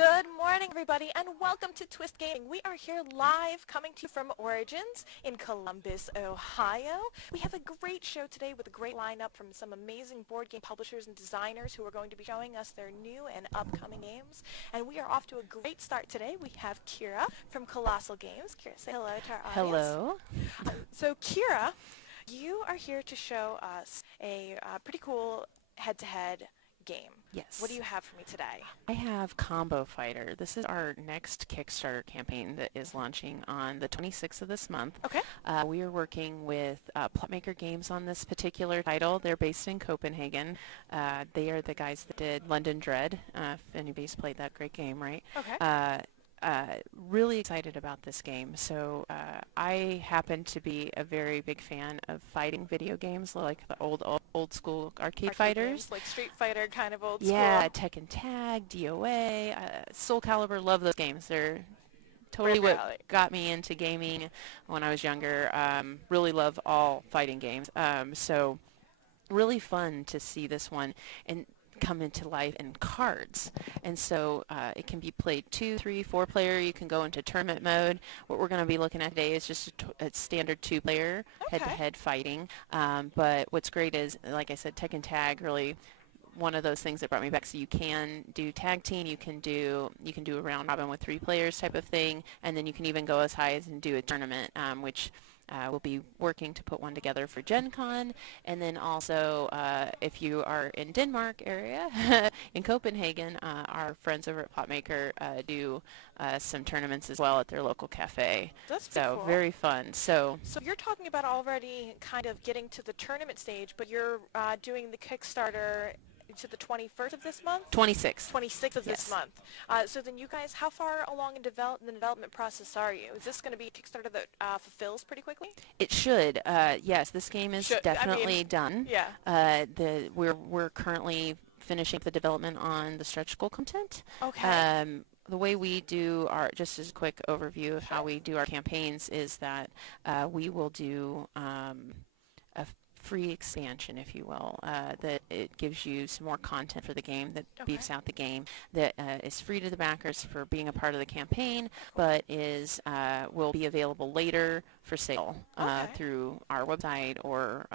Good morning, everybody, and welcome to Twist Gaming. We are here live, coming to you from Origins in Columbus, Ohio. We have a great show today with a great lineup from some amazing board game publishers and designers who are going to be showing us their new and upcoming games. And we are off to a great start today. We have Kira from Kolossal Games. Kira, say hello to our audience. Hello. So, Kira, you are here to show us a pretty cool head-to-head game. Yes. What do you have for me today? I have Combo Fighter. This is our next Kickstarter campaign that is launching on the 26th of this month. Okay. We are working with Plotmaker Games on this particular title. They're based in Copenhagen. They are the guys that did London Dread, if anybody's played that great game, right? Okay. Really excited about this game. So I happen to be a very big fan of fighting video games, like the old school arcade fighters. Games, like Street Fighter, kind of old school. Yeah, Tekken Tag, DOA, Soul Calibur. Love those games. They're totally what got me into gaming when I was younger. Really love all fighting games. So really fun to see this one and come into life in cards. And so it can be played 2, 3, 4 player. You can go into tournament mode. What we're going to be looking at today is just a standard 2-player head-to-head fighting. But what's great is, like I said, Tekken Tag really one of those things that brought me back. So you can do tag team, you can do a round robin with 3 players type of thing, and then you can even go as high as and do a tournament, which we'll be working to put one together for Gen Con. And then also, if you are in Denmark area, in Copenhagen, our friends over at Plotmaker do some tournaments as well at their local cafe. That's pretty cool. Very fun. So you're talking about already kind of getting to the tournament stage, but you're doing the Kickstarter to the 21st of this month? 26th. 26th of this month. So then you guys, how far along in the development process are you? Is this going to be a Kickstarter that fulfills pretty quickly? It should. Yes, this game is definitely done. Yeah. We're currently finishing the development on the stretch goal content. Okay. The way we do just as a quick overview of how we do our campaigns is that we will do a free expansion, if you will, that it gives you some more content for the game, that beefs out the game, that is free to the backers for being a part of the campaign, but will be available later for sale through our website, or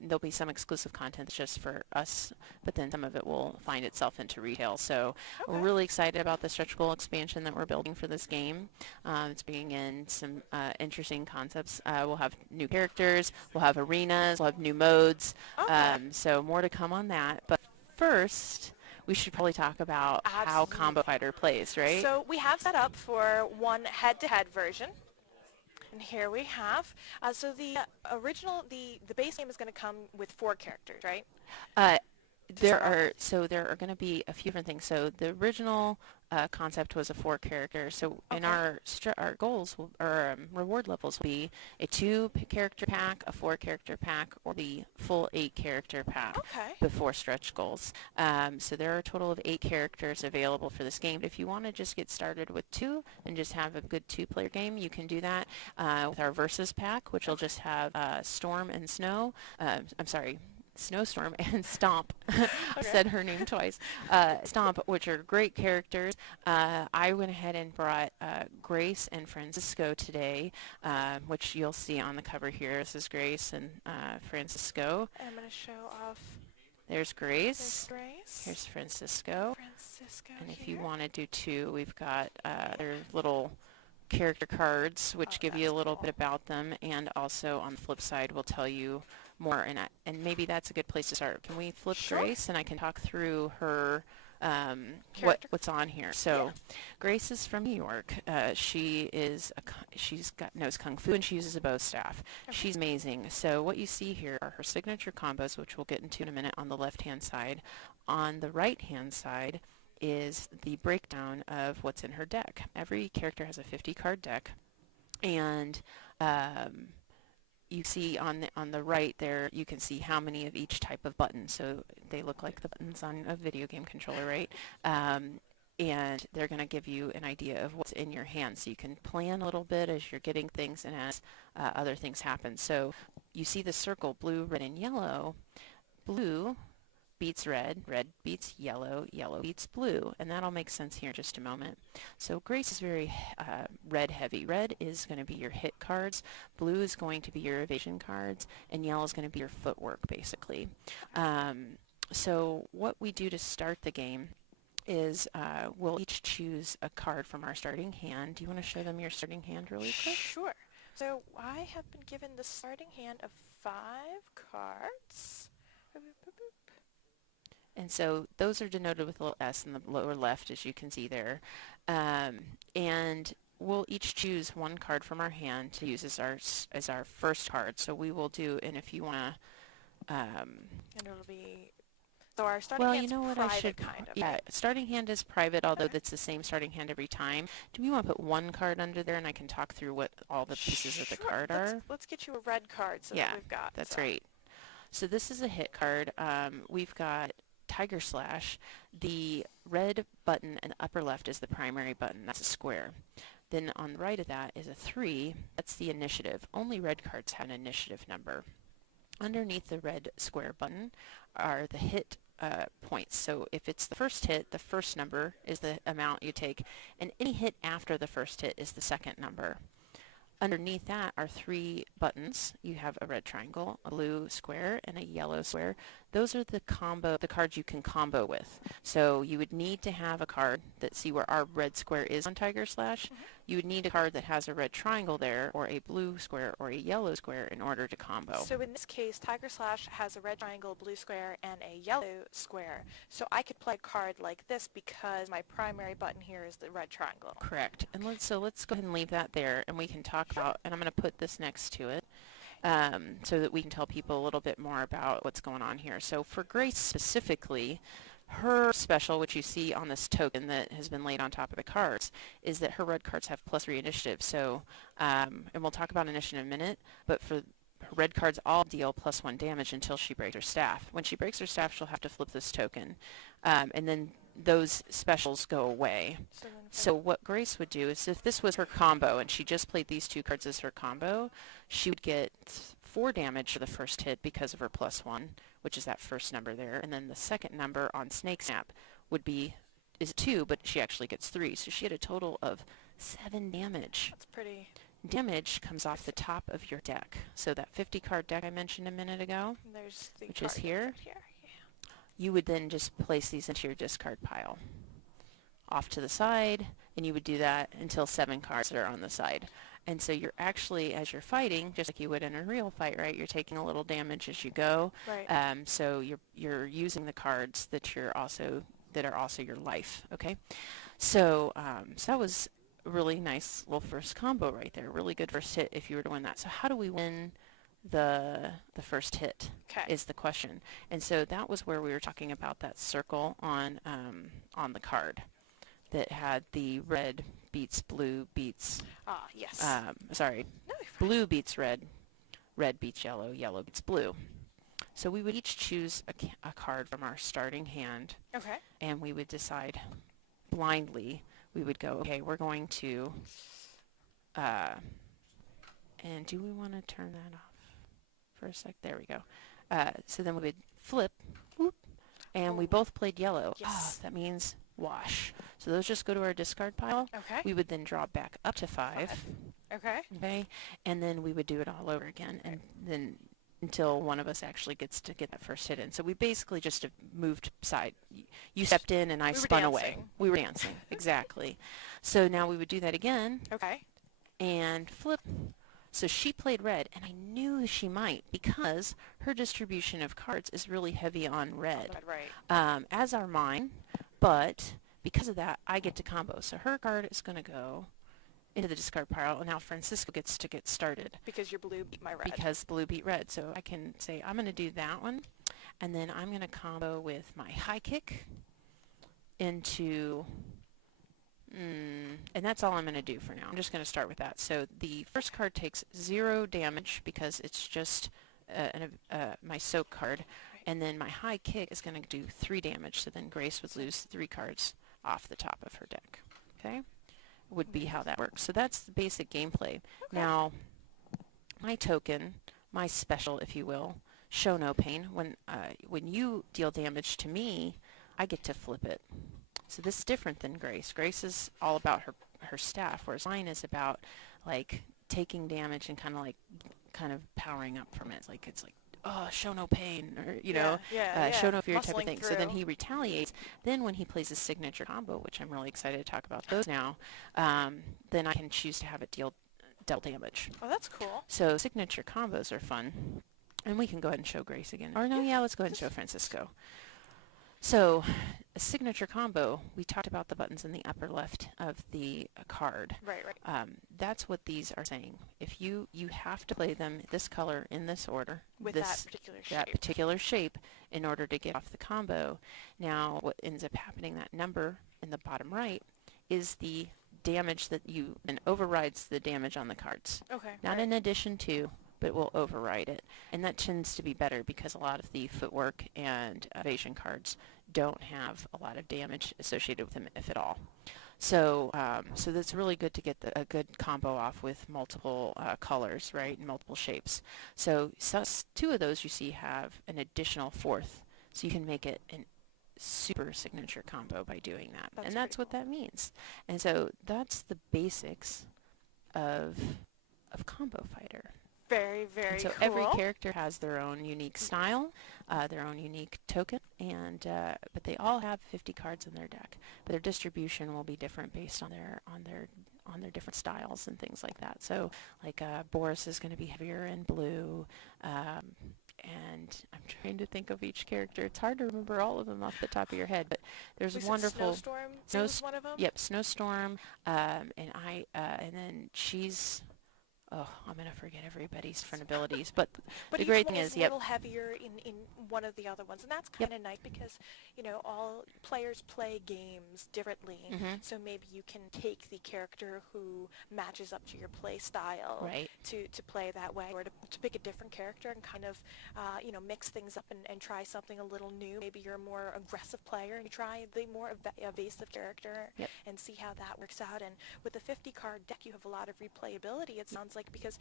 there'll be some exclusive content just for us, but then some of it will find itself into retail. So we're really excited about the stretch goal expansion that we're building for this game. It's bringing in some interesting concepts. We'll have new characters, we'll have arenas, we'll have new modes. So more to come on that. But first, we should probably talk about how Combo Fighter plays, right? So we have set up for one head-to-head version. And here we have, so the original, the base game is going to come with 4 characters, right? There are going to be a few different things. So the original concept was a 4 character. So in our goals or reward levels will be a 2-character pack, a 4-character pack, or the full 8-character pack before stretch goals. So there are a total of 8 characters available for this game. But if you want to just get started with 2 and just have a good 2-player game, you can do that with our Versus pack, which will just have Storm and Snow. I'm sorry. Snowstorm and Stomp. Said her name twice. Stomp, which are great characters. I went ahead and brought Grace and Francisco today, which you'll see on the cover here. This is Grace and Francisco. And I'm going to show off. There's Grace. There's Grace. Here's Francisco. And if you want to do 2, we've got their little character cards, which give you a little bit about them, and also on the flip side will tell you more, and maybe that's a good place to start. Can we flip Grace, and I can talk through her what's on here. So Grace is from New York. She's knows kung fu, and she uses a bow staff. She's amazing. So what you see here are her signature combos, which we'll get into in a minute, on the left hand side. On the right hand side is the breakdown of what's in her deck. Every character has a 50-card deck, and you see on the right there, you can see how many of each type of button. So they look like the buttons on a video game controller, right? And they're going to give you an idea of what's in your hand. So you can plan a little bit as you're getting things and as other things happen. So you see the circle, blue, red, and yellow. Blue beats red, red beats yellow, yellow beats blue, and that'll make sense here in just a moment. So Grace is very red heavy. Red is going to be your hit cards, blue is going to be your evasion cards, and yellow is going to be your footwork, basically. So what we do to start the game is we'll each choose a card from our starting hand. Do you want to show them your starting hand really quick? Sure. So I have been given the starting hand of 5 cards. And so those are denoted with a little S in the lower left, as you can see there. And we'll each choose one card from our hand to use as our first card. So we will do, and if you want to... and it'll be... So our starting well, hand's you know what, private, kind of. Yeah, starting hand is private, although that's the same starting hand every time. Do we want to put one card under there, and I can talk through what all the pieces of the card are? Let's get you a red card so yeah, that we've got. That's great. So this is a hit card. We've got Tiger Slash. The red button in the upper left is the primary button. That's a square. Then on the right of that is a 3. That's the initiative. Only red cards have an initiative number. Underneath the red square button are the hit points. So if it's the first hit, the first number is the amount you take, and any hit after the first hit is the second number. Underneath that are 3 buttons. You have a red triangle, a blue square, and a yellow square. Those are the cards you can combo with. So you would need to have a card that, see where our red square is on Tiger Slash? You would need a card that has a red triangle there, or a blue square, or a yellow square in order to combo. So in this case, Tiger Slash has a red triangle, blue square, and a yellow square. So I could play a card like this because my primary button here is the red triangle. Correct. And let's go ahead and leave that there, and we can talk about, and I'm going to put this next to it, so that we can tell people a little bit more about what's going on here. So for Grace specifically, her special, which you see on this token that has been laid on top of the cards, is that her red cards have +3 initiative. So, and we'll talk about initiative in a minute, but for her red cards all deal +1 damage until she breaks her staff. When she breaks her staff, she'll have to flip this token, and then those specials go away. So what Grace would do is, if this was her combo and she just played these 2 cards as her combo, she would get 4 damage for the first hit because of her +1, which is that first number there, and then the second number on Snake Snap is 2, but she actually gets 3. So she had a total of 7 damage. That's pretty... Damage comes off the top of your deck. So that 50 card deck I mentioned a minute ago, which is here, you would then just place these into your discard pile off to the side, and you would do that until 7 cards are on the side. And so you're actually, as you're fighting, just like you would in a real fight, right? You're taking a little damage as you go. Right. So you're using the cards that are also your life. Okay. So so that was a really nice little first combo right there. Really good first hit if you were to win that. So how do we win the first hit? Okay. Is the question. And so that was where we were talking about that circle on the card that had the red beats blue beats... yes. Sorry. No, you're fine. Blue beats red, red beats yellow, yellow beats blue. So we would each choose a card from our starting hand. Okay. And we would decide blindly. We would go, okay, we're going to... and do we want to turn that off for a sec? There we go. So then we would flip, whoop, and we both played yellow. Yes. That means wash. So those just go to our discard pile. Okay. We would then drop back up to 5. Okay. Okay. And then we would do it all over again, and then until one of us actually gets to get that first hit in. So we basically just moved side. You stepped in and I spun away. We were dancing. Exactly. So now we would do that again. Okay. And flip. So she played red, and I knew she might because her distribution of cards is really heavy on red. Right. As are mine, but because of that, I get to combo. So her card is going to go into the discard pile, and now Francisco gets to get started. Because your blue beat my red. Because blue beat red. So I can say, I'm going to do that one, and then I'm going to combo with my high kick into... and that's all I'm going to do for now. I'm just going to start with that. So the first card takes 0 damage because it's just my soak card. And then my high kick is going to do 3 damage. So then Grace would lose 3 cards off the top of her deck. Okay? Would be how that works. So that's the basic gameplay. Okay. Now, my token, my special, if you will, show no pain. When you deal damage to me, I get to flip it. So this is different than Grace. Grace is all about her staff, whereas mine is about like taking damage and kind of powering up from it. It's like oh, show no pain, or show no fear type of thing. So then he retaliates. Then when he plays his signature combo, which I'm really excited to talk about those now, then I can choose to have it deal double damage. Oh, that's cool. So signature combos are fun. And we can go ahead and show Grace again. Or no, yeah, let's go ahead and show Francisco. So a signature combo, we talked about the buttons in the upper left of the card. Right. That's what these are saying. If you have to play them this color in this order. With that particular shape in order to get off the combo. Now what ends up happening, that number in the bottom right, is the damage and overrides the damage on the cards. Okay. Not in addition to, but will override it. And that tends to be better because a lot of the footwork and evasion cards don't have a lot of damage associated with them, if at all. So so that's really good to get a good combo off with multiple colors, right, and multiple shapes. So two of those you see have an additional fourth. So you can make it an super signature combo by doing that. That's what that means. And so that's the basics of Combo Fighter. Very, very cool. So every character has their own unique style, their own unique token, and but they all have 50 cards in their deck. But their distribution will be different based on their different styles and things like that. So like Boris is going to be heavier in blue, and I'm trying to think of each character. It's hard to remember all of them off the top of your head, but there's wonderful. Snowstorm was one of them? Yep, Snowstorm, and then she's. Oh, I'm going to forget everybody's different abilities. But the great thing is, a little heavier in one of the other ones. And that's kind of nice because, all players play games differently. Mm-hmm. So maybe you can take the character who matches up to your play style to play that way, or to pick a different character and kind of, mix things up and try something a little new. Maybe you're a more aggressive player and you try the more evasive character and see how that works out. And with the 50-card deck, you have a lot of replayability, it sounds like, because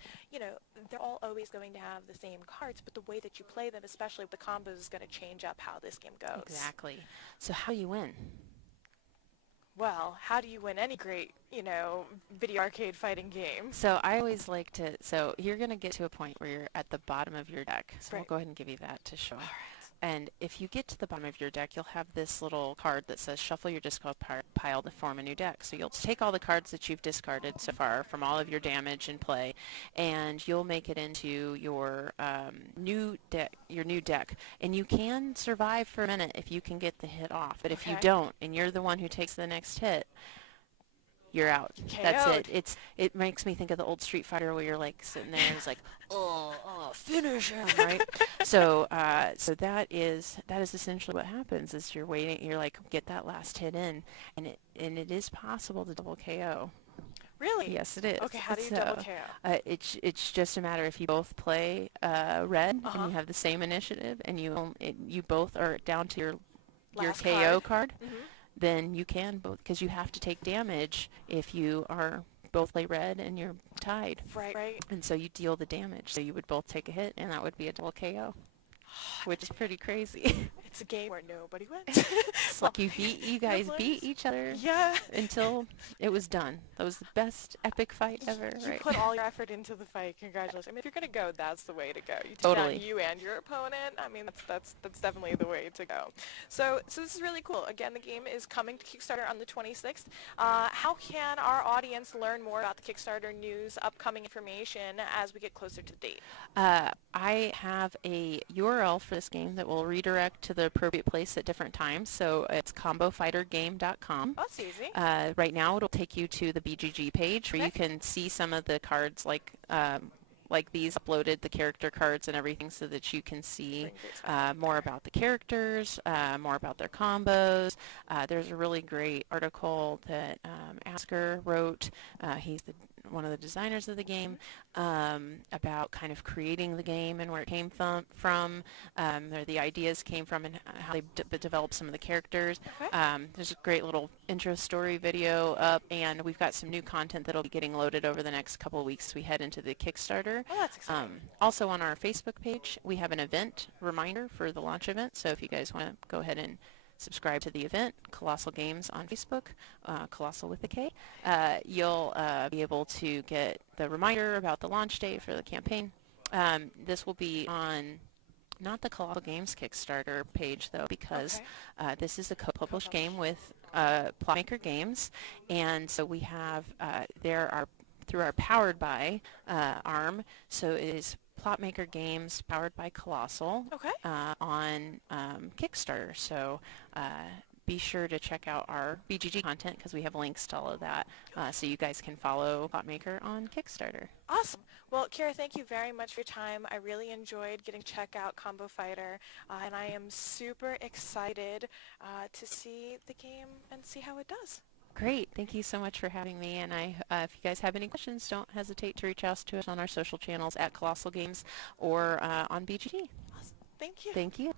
they're all always going to have the same cards, but the way that you play them, especially with the combos, is going to change up how this game goes. Exactly. So how do you win? Well, how do you win any great, video arcade fighting game? So I always like to, so you're going to get to a point where you're at the bottom of your deck. So I'll go ahead and give you that to show. All right. And if you get to the bottom of your deck, you'll have this little card that says shuffle your discard pile to form a new deck. So you'll take all the cards that you've discarded so far from all of your damage and play, and you'll make it into your new deck. And you can survive for a minute if you can get the hit off. But if you don't, and you're the one who takes the next hit, you're out. That's it. It makes me think of the old Street Fighter where you're like sitting there and it's like, oh, finish him, right? So that is essentially what happens. Is you're waiting, you're like, get that last hit in, and it is possible to double KO. Really? Yes, it is. Okay, how do you double KO? It's just a matter if you both play red and you have the same initiative, and you both are down to your KO card. Mm-hmm. Then you can both, because you have to take damage if you are both play red and you're tied. Right. And so you deal the damage. So you would both take a hit, and that would be a double KO, which is pretty crazy. It's a game where nobody wins. It's like you guys beat each other until it was done. That was the best epic fight ever. You put all your effort into the fight. Congratulations. I mean, if you're going to go, that's the way to go. You take Totally. down you and your opponent. I mean, that's definitely the way to go. So this is really cool. Again, the game is coming to Kickstarter on the 26th. How can our audience learn more about the Kickstarter news, upcoming information as we get closer to the date? I have a URL for this game that will redirect to the appropriate place at different times. So it's combofightergame.com. Oh, that's easy. Right now it'll take you to the BGG page where you can see some of the cards like these uploaded, the character cards and everything, so that you can see more about the characters, more about their combos. There's a really great article that Asker wrote. He's the one of the designers of the game, about kind of creating the game and where it came from, where the ideas came from, and how they developed some of the characters. Okay. There's a great little intro story video up, and we've got some new content that'll be getting loaded over the next couple of weeks as we head into the Kickstarter. Oh, that's exciting. Also on our Facebook page, we have an event reminder for the launch event, so if you guys want to go ahead and subscribe to the event, Kolossal Games on Facebook, Kolossal with a K, you'll be able to get the reminder about the launch date for the campaign. This will be on not the Kolossal Games Kickstarter page, though, because this is a co-published game with Plotmaker Games, and so we have through our Powered By arm, so it is Plotmaker Games powered by Kolossal on Kickstarter. So be sure to check out our BGG content because we have links to all of that, so you guys can follow Plotmaker on Kickstarter. Awesome. Well, Kira, thank you very much for your time. I really enjoyed getting to check out Combo Fighter, and I am super excited to see the game and see how it does. Great. Thank you so much for having me. And if you guys have any questions, don't hesitate to reach out to us on our social channels at Kolossal Games or on BGG. Awesome. Thank you. Thank you.